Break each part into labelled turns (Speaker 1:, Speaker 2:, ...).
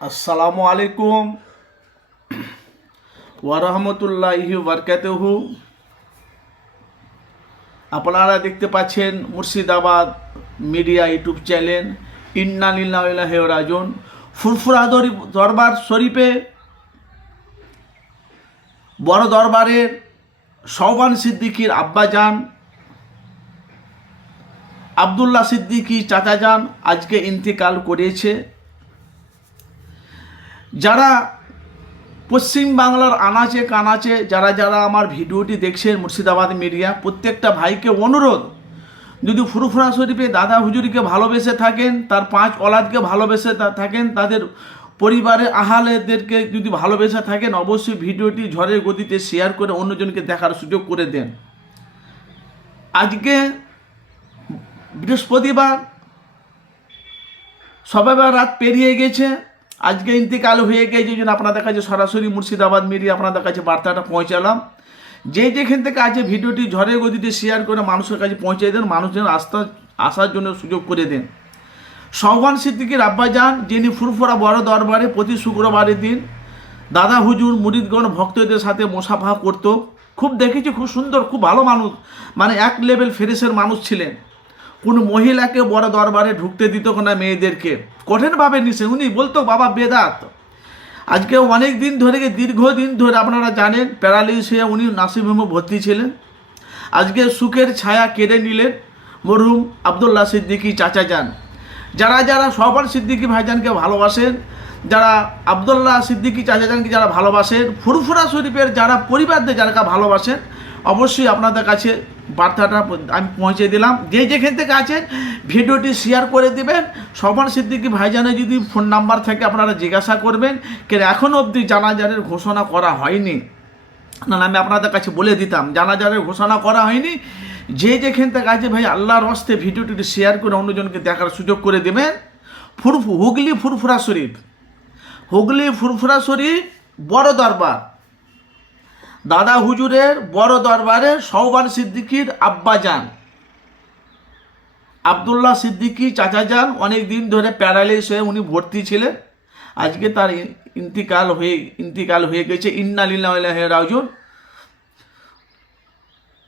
Speaker 1: আসসালামু আলাইকুম। ওয়ারহমতুল্লাহি বরকাতহু। আপনারা দেখতে পাচ্ছেন মুর্শিদাবাদ মিডিয়া ইউটিউব চ্যানেল। ইন্নালিল্লাহ রাজন ফুরফুরা দরবার শরীফে বড় দরবারের সৌবান সিদ্দিকির আব্বাজান আবদুল্লাহ সিদ্দিকি চাচাজান আজকে ইন্তেকাল করেছে। যারা পশ্চিম বাংলার আনাচে কানাচে, যারা যারা আমার ভিডিওটি দেখছেন মুর্শিদাবাদ মিডিয়া, প্রত্যেকটা ভাইকে অনুরোধ, যদি ফুরফুরা শরীফে দাদা হুজুরিকে ভালোবেসে থাকেন, তার পাঁচ অলাদকে ভালোবেসে থাকেন, তাদের পরিবারের আহালেদেরকে যদি ভালোবেসে থাকেন, অবশ্যই ভিডিওটি ঝড়ের গতিতে শেয়ার করে অন্যজনকে দেখার সুযোগ করে দেন। আজকে বৃহস্পতিবার সবাইবার রাত পেরিয়ে গেছে। আজকে ইন্তেকাল হয়ে এই জন্য আপনাদের কাছে সরাসরি মুর্শিদাবাদ মিডিয়া আপনাদের কাছে বার্তাটা পৌঁছালাম। যে যেখান থেকে আছে ভিডিওটি ঝড়ের গতিতে শেয়ার করে মানুষের কাছে পৌঁছে দেন, মানুষজন আস্থা, আসার জন্য সুযোগ করে দেন। সহবান সিদ্দিকির আব্বাজান যিনি ফুরফুরা বড় দরবারে প্রতি শুক্রবারের দিন দাদা হুজুর মুরিদগণ ভক্তদের সাথে মোসাফা করত। খুব দেখেছি, খুব সুন্দর, খুব ভালো মানুষ মানে এক লেভেল ফেরেসের মানুষ ছিলেন। কোনো মহিলাকে বড় দরবারে ঢুকতে দিত না মেয়েদেরকে? কঠিনভাবে নিষেধ উনি বলতো, বাবা, বেদাত। আজকে অনেক দিন ধরে, দীর্ঘদিন ধরে আপনারা জানেন প্যারালিস হয়ে উনি নাসিমহমে ভর্তি ছিলেন। আজকে সুখের ছায়া কেড়ে নিলেন মরহুম আবদুল্লাহ সিদ্দিকী চাচা যান। যারা যারা সবার সিদ্দিকী ভাইজানকে ভালোবাসেন, যারা আবদুল্লাহ সিদ্দিকি সিদ্দিকী চাচাজানকে যারা ভালোবাসেন, ফুরফুরা শরীফের যারা পরিবারদের যারা ভালোবাসেন অবশ্যই আপনাদের কাছে বার্তাটা আমি পৌঁছে দিলাম। যে যেখান থেকে আছেন ভিডিওটি শেয়ার করে দিবেন। সবার সিদ্দিকী ভাইজানের যদি ফোন নাম্বার থেকে আপনারা জিজ্ঞাসা করবেন। কেন এখনও অবধি জানাজারের ঘোষণা করা হয়নি? না, আমি আপনাদের কাছে বলে দিতাম জানাজারের ঘোষণা করা হয়নি। যে যেখান থেকে আছে ভাই আল্লাহর হস্তে ভিডিওটি শেয়ার করে অন্যজনকে দেখার সুযোগ করে দেবেন। ফুরফু হুগলি ফুরফুরা শরীফ। হুগলি ফুরফুরা শরীফ বড় দরবার। দাদা হুজুরের বড় দরবারে সৌবান সিদ্দিকির আব্বাজান আবদুল্লাহ সিদ্দিকি চাচা যান। অনেক দিন ধরে প্যারালাইস হয়ে উনি ভর্তি ছিলেন। আজকে তার ইন্তিকাল হয়ে ইন্তিকাল হয়ে গেছে। ইন্নালিল্লাহ রাজন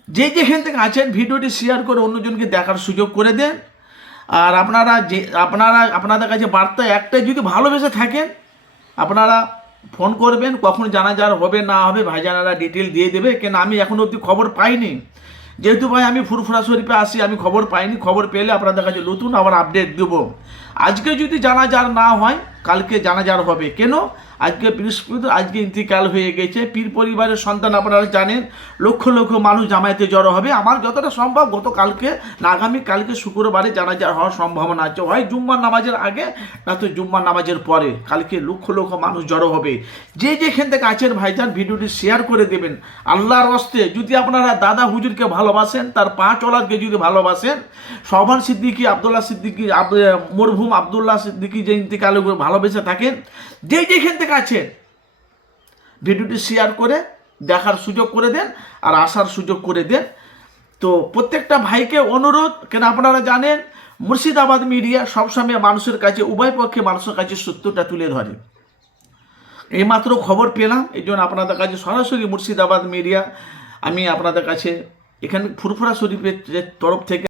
Speaker 1: যে যেখান থেকে আছেন, ভিডিওটি শেয়ার করে অন্যজনকে দেখার সুযোগ করে দেন। আর আপনারা যে আপনারা আপনাদের কাছে বার্তা একটাই, যদি ভালোবেসে থাকেন, আপনারা ফোন করবেন, কখন জানা যার হবে, না হবে, ভাইজানারা ডিটেল দিয়ে দেবে। কেন আমি এখন অবধি খবর পাইনি। যেহেতু ভাই আমি ফুরফুরা শরীফে আসি, আমি খবর পাইনি। খবর পেলে আপনাদের কাছে নতুন আবার আপডেট দেবো। আজকে যদি জানা যার না হয় কালকে জানাজার হবে। কেন? আজকে বৃহস্পতি, আজকে ইন্তিকাল হয়ে গেছে। পীর পরিবারের সন্তান আপনারা জানেন, লক্ষ লক্ষ মানুষ জামায়াতে জড়ো হবে। আমার যতটা সম্ভব গতকালকে না, আগামী কালকে শুক্রবারে জানাজার হওয়ার সম্ভাবনা আছে। হয় জুম্মার নামাজের আগে, না তো জুম্মার নামাজের পরে। কালকে লক্ষ লক্ষ মানুষ জড়ো হবে। যে যেখান থেকে আছেন ভাইজান, ভিডিওটি শেয়ার করে দেবেন। আল্লাহর অস্তে যদি আপনারা দাদা হুজুরকে ভালোবাসেন, তার পাঁচ ওলাদকে যদি ভালোবাসেন সবার সিদ্দিকি, আবদুল্লাহ সিদ্দিকি মরহুম আবদুল্লাহ সিদ্দিকি যে ইন্তিকালে ভালোবেসে থাকেন, যে যেখান থেকে আছেন, ভিডিওটি শেয়ার করে দেখার সুযোগ করে দেন আর আসার সুযোগ করে দেন। তো প্রত্যেকটা ভাইকে অনুরোধ, কেন আপনারা জানেন, মুর্শিদাবাদ মিডিয়া সবসময় মানুষের কাছে, উভয় পক্ষে মানুষের কাছে সত্যটা তুলে ধরে। এইমাত্র খবর পেলাম, এই জন্য আপনাদের কাছে সরাসরি মুর্শিদাবাদ মিডিয়া আমি আপনাদের কাছে এখানে ফুরফুরা শরীফের তরফ থেকে